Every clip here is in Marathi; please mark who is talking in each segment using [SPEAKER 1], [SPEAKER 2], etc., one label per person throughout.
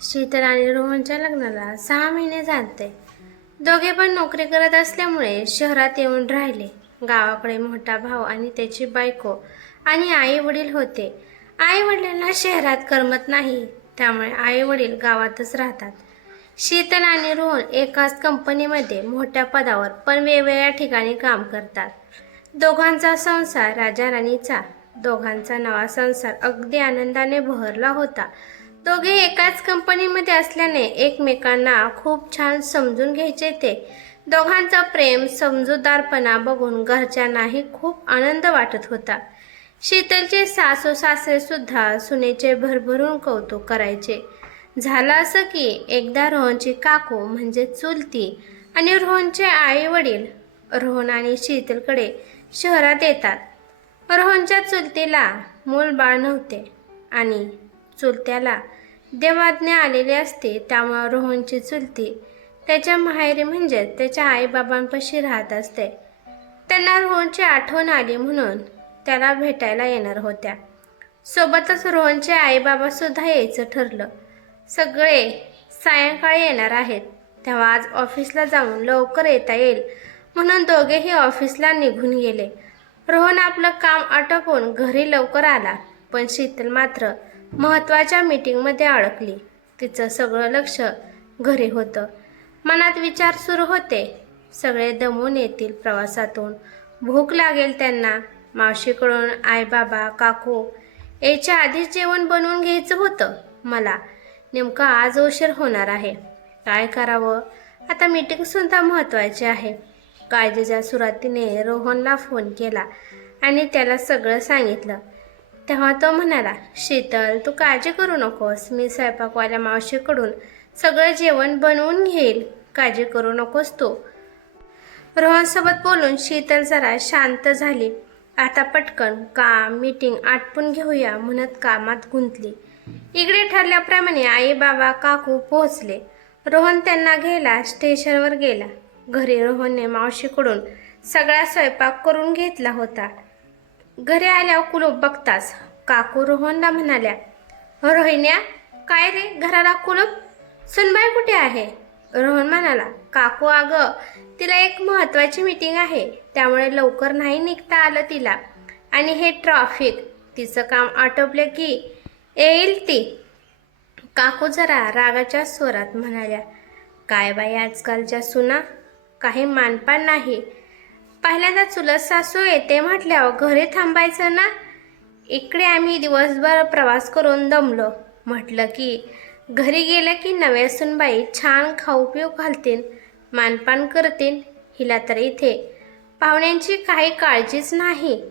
[SPEAKER 1] शीतल आणि रोहनच्या लग्नाला सहा महिने झाले दोघे पण नोकरी करत असल्यामुळे शहरात येऊन राहिले. गावाकडे मोठा भाऊ आणि त्याची बायको आणि आई वडील होते. आई वडिलांना शहरात करमत नाही त्यामुळे आई वडील गावातच राहतात. शीतल आणि रोहन एकाच कंपनीमध्ये मोठ्या पदावर पण वेगवेगळ्या ठिकाणी काम करतात. दोघांचा संसार राजा राणीचा. दोघांचा नवा संसार अगदी आनंदाने बहरला होता. दोघे एकाच कंपनीमध्ये असल्याने एकमेकांना खूप छान समजून घ्यायचे ते. दोघांचं प्रेम समजूतदारपणा बघून घरच्यांनाही खूप आनंद वाटत होता. शीतलचे सासू सासरे सुद्धा सुनेचे भरभरून कौतुक करायचे. झालं असं की एकदा रोहनची काकू म्हणजे चुलती आणि रोहनचे आई वडील रोहन आणि शीतलकडे शहरात येतात. रोहनच्या चुलतीला मूल बाळ नव्हते आणि चुलत्याला देवाज्ञा आलेली असते त्यामुळे रोहनची चुलती. त्याच्या माहेरी म्हणजे त्याच्या आईबाबांपाशी राहत असते. त्यांना रोहनची आठवण आली म्हणून त्याला भेटायला येणार होत्या. सोबतच रोहनचे आईबाबासुद्धा यायचं ठरलं. सगळे सायंकाळी येणार आहेत. तेव्हा आज ऑफिसला जाऊन लवकर येता येईल म्हणून दोघेही ऑफिसला निघून गेले. रोहन आपलं काम आटोपून घरी लवकर आला पण शीतल मात्र महत्त्वाच्या मीटिंगमध्ये अडकली. तिचं सगळं लक्ष घरी होतं. मनात विचार सुरू होते. सगळे दमून येतील प्रवासातून. भूक लागेल त्यांना. मावशीकडून आईबाबा काकू याच्या आधीच जेवण बनवून घ्यायचं होतं मला. नेमकं आज उशीर होणार आहे. काय करावं? आता मीटिंगसुद्धा महत्त्वाची आहे. काळजीच्या सुरुवातीने रोहनला फोन केला आणि त्याला सगळं सांगितलं. तेव्हा तो म्हणाला शीतल तू काळजी करू नकोस. मी स्वयंपाकवाल्या मावशीकडून सगळं जेवण बनवून घेईल. काळजी करू नकोस तू. रोहनसोबत बोलून शीतल जरा शांत झाली. आता पटकन काम मीटिंग आटपून घेऊया म्हणत कामात गुंतली. इकडे ठरल्याप्रमाणे आई बाबा काकू पोहोचले. रोहन त्यांना घ्यायला स्टेशनवर गेला. घरी रोहनने मावशीकडून सगळा स्वयंपाक करून घेतला होता. घरी आल्यावर कुलूप बघताच. काकू रोहनला म्हणाल्या रोहिण्या काय रे घराला कुलूप? सुनबाई कुठे आहे? रोहन म्हणाला काकू अगं तिला एक महत्त्वाची मीटिंग आहे. त्यामुळे लवकर नाही निघता आलं तिला. आणि हे ट्रॉफिक तिचं काम आटोपलं की येईल ती. काकू जरा रागाच्या स्वरात म्हणाल्या काय बाई आजकालच्या सुना? काही मानपान नाही. पहिल्यांदा चुलत सासू येते म्हटल्यावर घरी थांबायचं ना? इकडे आम्ही दिवसभर प्रवास करून दमलो. म्हटलं की घरी गेलं की नव्या सुनबाई छान खाऊ पिऊ घालतील मानपान करतील हिला तर इथे पाहुण्यांची काही काळजीच नाही.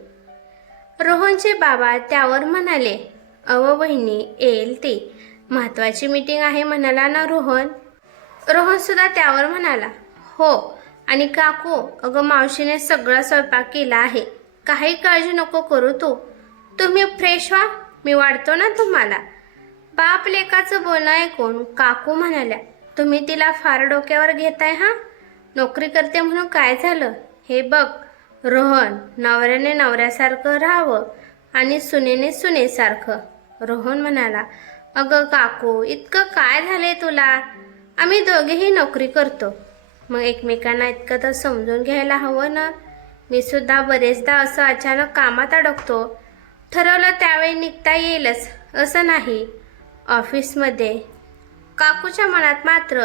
[SPEAKER 1] रोहनचे बाबा त्यावर म्हणाले अव बहिणी येईल ती. महत्वाची मीटिंग आहे म्हणाला ना रोहन? रोहन सुद्धा त्यावर म्हणाला हो आणि काकू अगं मावशीने सगळा स्वयंपाक केला आहे. काही काळजी नको करू तू. तुम्ही फ्रेश व्हा. मी वाढतो ना तुम्हाला. बाप लेकाचं बोलणं ऐकून काकू म्हणाल्या तुम्ही तिला फार डोक्यावर घेताय हा? नोकरी करते म्हणून काय झालं? हे बघ रोहन नवऱ्याने नवऱ्यासारखं राहावं आणि सुनेने सुनेसारखं. रोहन म्हणाला अगं काकू इतकं काय झालंय तुला? आम्ही दोघेही नोकरी करतो. मग एकमेकांना इतकं तर समजून घ्यायला हवं ना? मी सुद्धा बरेचदा असं अचानक कामात अडकतो. ठरवलं त्यावेळी निघता येईलच असं नाही. ऑफिसमध्ये. काकूच्या मनात मात्र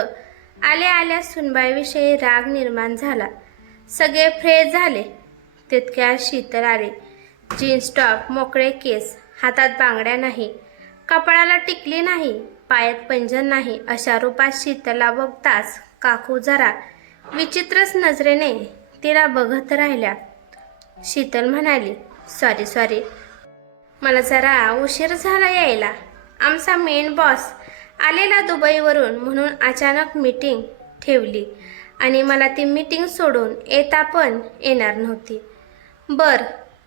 [SPEAKER 1] आल्या आल्या सुनबाईविषयी राग निर्माण झाला. सगळे फ्रेश झाले. तितक्या शीतल आले. जीन्स टॉप मोकळे केस हातात बांगड्या नाही. कपाळाला टिकली नाही. पायात पंजन नाही. अशा रूपात शीतला बघताच काकू जरा विचित्रच नजरेने तिला बघत राहिल्या. शीतल म्हणाली सॉरी सॉरी मला जरा उशीर झाला यायला. आमचा मेन बॉस आलेला दुबईवरून म्हणून अचानक मीटिंग ठेवली आणि मला ती मीटिंग सोडून येता पण येणार नव्हती. बर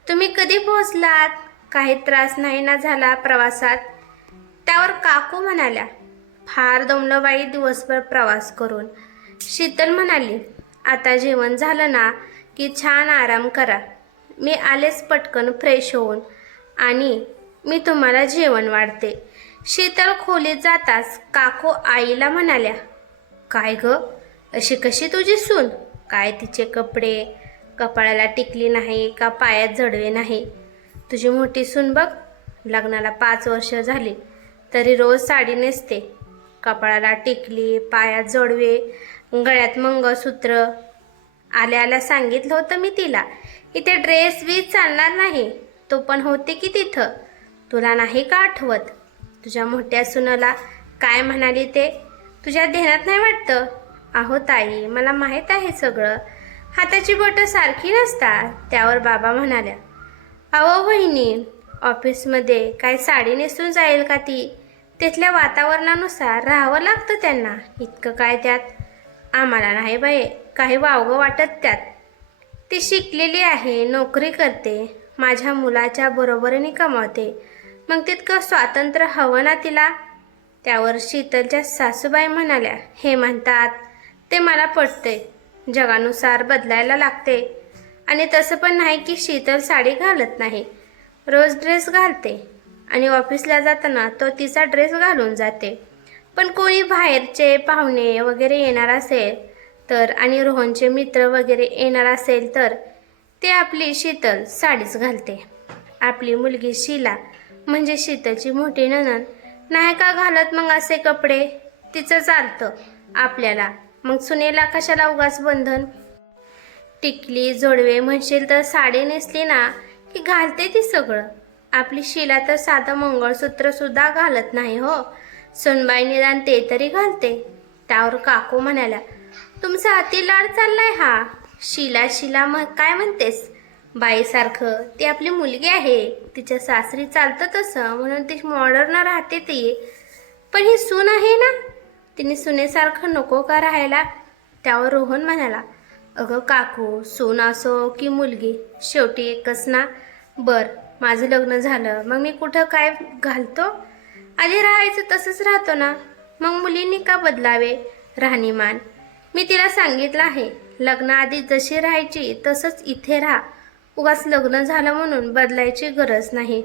[SPEAKER 1] तुम्ही कधी पोहोचलात? काही त्रास नाही ना झाला प्रवासात? त्यावर काकू म्हणाल्या फार दमलं बाई दिवसभर प्रवास करून. शीतल म्हणाली आता जेवण झालं ना की छान आराम करा. मी आलेच पटकन फ्रेश होऊन आणि मी तुम्हाला जेवण वाढते. शीतल खोलीत जाताच काकू आईला म्हणाल्या काय ग? अशी कशी तुझी सून? काय तिचे कपडे? कपाळाला टिकली नाही का पायात जडवे नाही? तुझी मोठी सून बघ लग्नाला पाच वर्ष झाली तरी रोज साडी नेसते. कपाळाला टिकली पायात जोडवे गळ्यात मंगळसूत्र. आल्या आल्या सांगितलं होतं मी तिला इथे ड्रेस वीज चालणार नाही तो पण होते की तिथं. तुला नाही का आठवत? तुझ्या मोठ्या सुनाला काय म्हणाली ते? तुझ्या ध्यानात नाही वाटतं? अहो ताई मला माहीत आहे सगळं. हाताची बोटं सारखी नसतात त्यावर बाबा म्हणाल्या. अहो बहिणी ऑफिसमध्ये काय साडी नेसून जाईल का ती? तिथल्या वातावरणानुसार राहावं लागतं त्यांना. इतकं काय त्यात? आम्हाला नाही बाई काही वावगं वाटत त्यात. ती शिकलेली आहे नोकरी करते माझ्या मुलाच्या बरोबरीने कमावते. मग तितकं स्वातंत्र्य हवं ना तिला? त्यावर शीतलच्या सासूबाई म्हणाल्या हे म्हणतात ते मला पटते जगानुसार बदलायला लागते. आणि तसं पण नाही की शीतल साडी घालत नाही. रोज ड्रेस घालते. आणि ऑफिसला जाताना तो तिचा ड्रेस घालून जाते. पण कोणी बाहेरचे पाहुणे वगैरे येणार असेल तर आणि रोहनचे मित्र वगैरे येणार असेल तर ते आपली शीतल साडीच घालते. आपली मुलगी शिला म्हणजे शीतलची मोठी ननन नाही का घालत मग असे कपडे? तिचं चालतं आपल्याला. मग सुनेला कशाला उगाच बंधन? टिकली जोडवे म्हणशील तर साडी नेसली ना की घालते ती सगळं. आपली शिला तर साधं मंगळसूत्र सुद्धा घालत नाही हो. सुनबाई निदान ते तरी घालते. त्यावर काकू म्हणाल्या तुमचा अति लाड चाललाय हा. शिला शिला मग काय म्हणतेस? बाईसारखं ती आपली मुलगी आहे. तिच्या सासरी चालतं तसं म्हणून ती मॉडर्न राहते ती. पण ही सून आहे ना? तिने सुनेसारखं नको का राहायला? त्यावर रोहन म्हणाला अगं काकू सून असो की मुलगी शेवटी एकच ना? बरं माझं लग्न झालं. मग मी कुठं काय घालतो? आधी राहायचं तसंच राहतो ना. मग मुलींनी का बदलावे? राहणीमान मी तिला सांगितलं आहे लग्नाआधी जशी राहायची तसंच इथे राहा. उगाच लग्न झालं म्हणून बदलायची गरज नाही.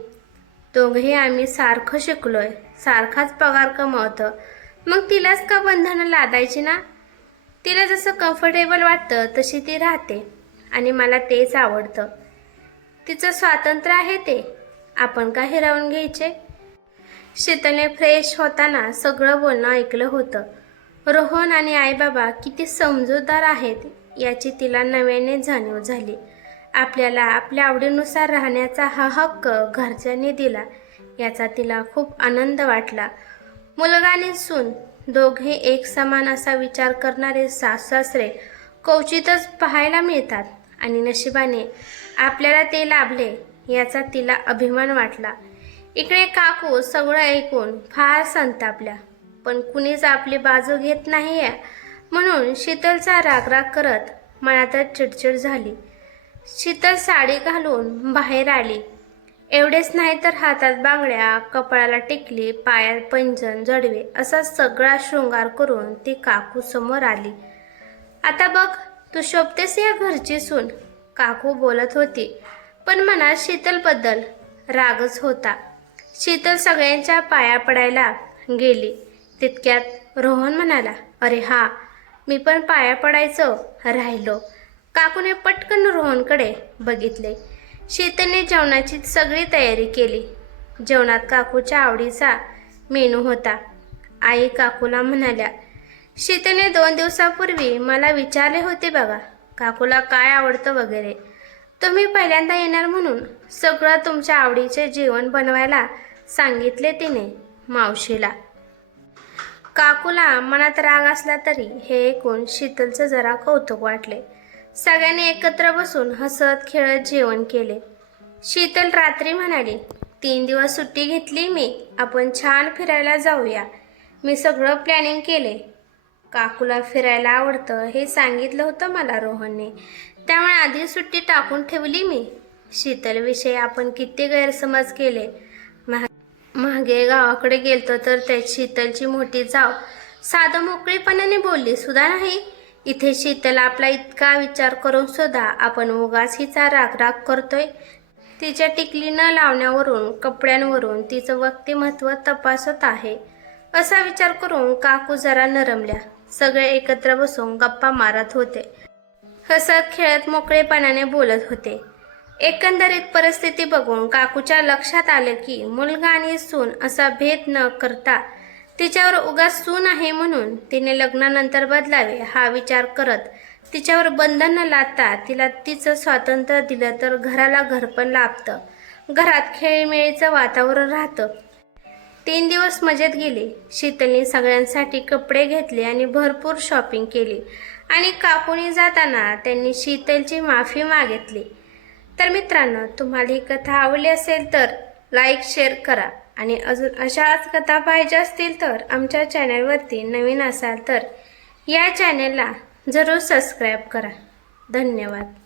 [SPEAKER 1] दोघेही आम्ही सारखं शिकलोय. सारखाच पगार कमवतं. मग तिलाच का बंधनं लादायची ना? तिला जसं कम्फर्टेबल वाटतं तशी ती राहते. आणि मला तेच आवडतं. तिचं स्वातंत्र्य आहे ते. आपण का हिरावून घ्यायचे? शीतलने फ्रेश होताना सगळं बोलणं ऐकलं होतं. रोहन आणि आईबाबा किती समजूतदार आहेत याची तिला नव्याने जाणीव झाली. आपल्याला आपल्या आवडीनुसार राहण्याचा हा हक्क घरच्यांनी दिला याचा तिला खूप आनंद वाटला. मुलगा आणि सून दोघे एक समान असा विचार करणारे सासरे क्वचितच पाहायला मिळतात आणि नशिबाने आपल्याला ते लाभले याचा तिला अभिमान वाटला. इकडे काकू सगळं ऐकून फार संतापल्या. पण कुणीच आपली बाजू घेत नाहीये. म्हणून शीतलचा रागराग करत मनातच चिडचिड झाली. शीतल साडी घालून बाहेर आली. एवढेच नाही तर हातात बांगड्या कपाळाला टिकली पायात पैंजण जडवे असा सगळा शृंगार करून ती काकू समोर आली. आता बघ तू शोभतेस या घरची सून? काकू बोलत होती. पण मनात शीतलबद्दल रागच होता. शीतल सगळ्यांच्या पाया पडायला गेली. तितक्यात रोहन म्हणाला अरे हा मी पण पाया पडायचं राहिलो. काकूने पटकन रोहनकडे बघितले. शीतलने जेवणाची सगळी तयारी केली. जेवणात काकूच्या आवडीचा मेनू होता. आई काकूला म्हणाल्या शीतलने दोन दिवसापूर्वी मला विचारले होते बघा काकूला काय आवडतं वगैरे. तुम्ही पहिल्यांदा येणार म्हणून सगळं तुमच्या आवडीचे जेवण बनवायला सांगितले तिने मावशीला. काकूला मनात राग असला तरी हे ऐकून शीतलचं जरा कौतुक वाटले. सगळ्यांनी एकत्र बसून हसत खेळत जेवण केले. शीतल रात्री म्हणाली तीन दिवस सुट्टी घेतली मी आपण छान फिरायला जाऊया. मी सगळं प्लॅनिंग केले. काकूला फिरायला आवडतं हे सांगितलं होतं मला रोहनने. त्यामुळे आधी सुट्टी टाकून ठेवली मी. शीतलविषयी आपण किती गैरसमज केले. महा मागे गावाकडे गेलतो तर त्या शीतलची मोठी जाव साधं मोकळीपणाने बोलली सुद्धा नाही इथे शीतल आपला इतका विचार करून सुद्धा आपण उगाच हिचा राग राग करतोय. तिच्या टिकली न लावण्यावरून कपड्यांवरून तिचं व्यक्तिमत्व तपासत आहे. असा विचार करून काकू जरा नरमल्या. सगळे एकत्र बसून गप्पा मारत होते. हसत खेळत मोकळेपणाने बोलत होते. एकंदरीत परिस्थिती बघून काकूच्या लक्षात आलं की मुलगा आणि सून असा भेद न करता तिच्यावर उगाच सून आहे म्हणून तिने लग्नानंतर बदलावे हा विचार करत तिच्यावर बंधन न लादता तिला तिचं स्वातंत्र्य दिलं तर घराला घरपण लाभतं. घरात खेळीमेळीचं वातावरण राहतं. तीन दिवस मजेत गेले. शीतलने सगळ्यांसाठी कपडे घेतले आणि भरपूर शॉपिंग केली. आणि काकुनी जाताना त्यांनी शीतलची माफी मागितली. तर मित्रांनो तुम्हाला ही कथा आवडली असेल तर लाईक शेअर करा. आणि अजून अशाच कथा पाहिजे असतील तर आमच्या चॅनलवरती नवीन असाल तर या चॅनलला जरूर सबस्क्राईब करा. धन्यवाद.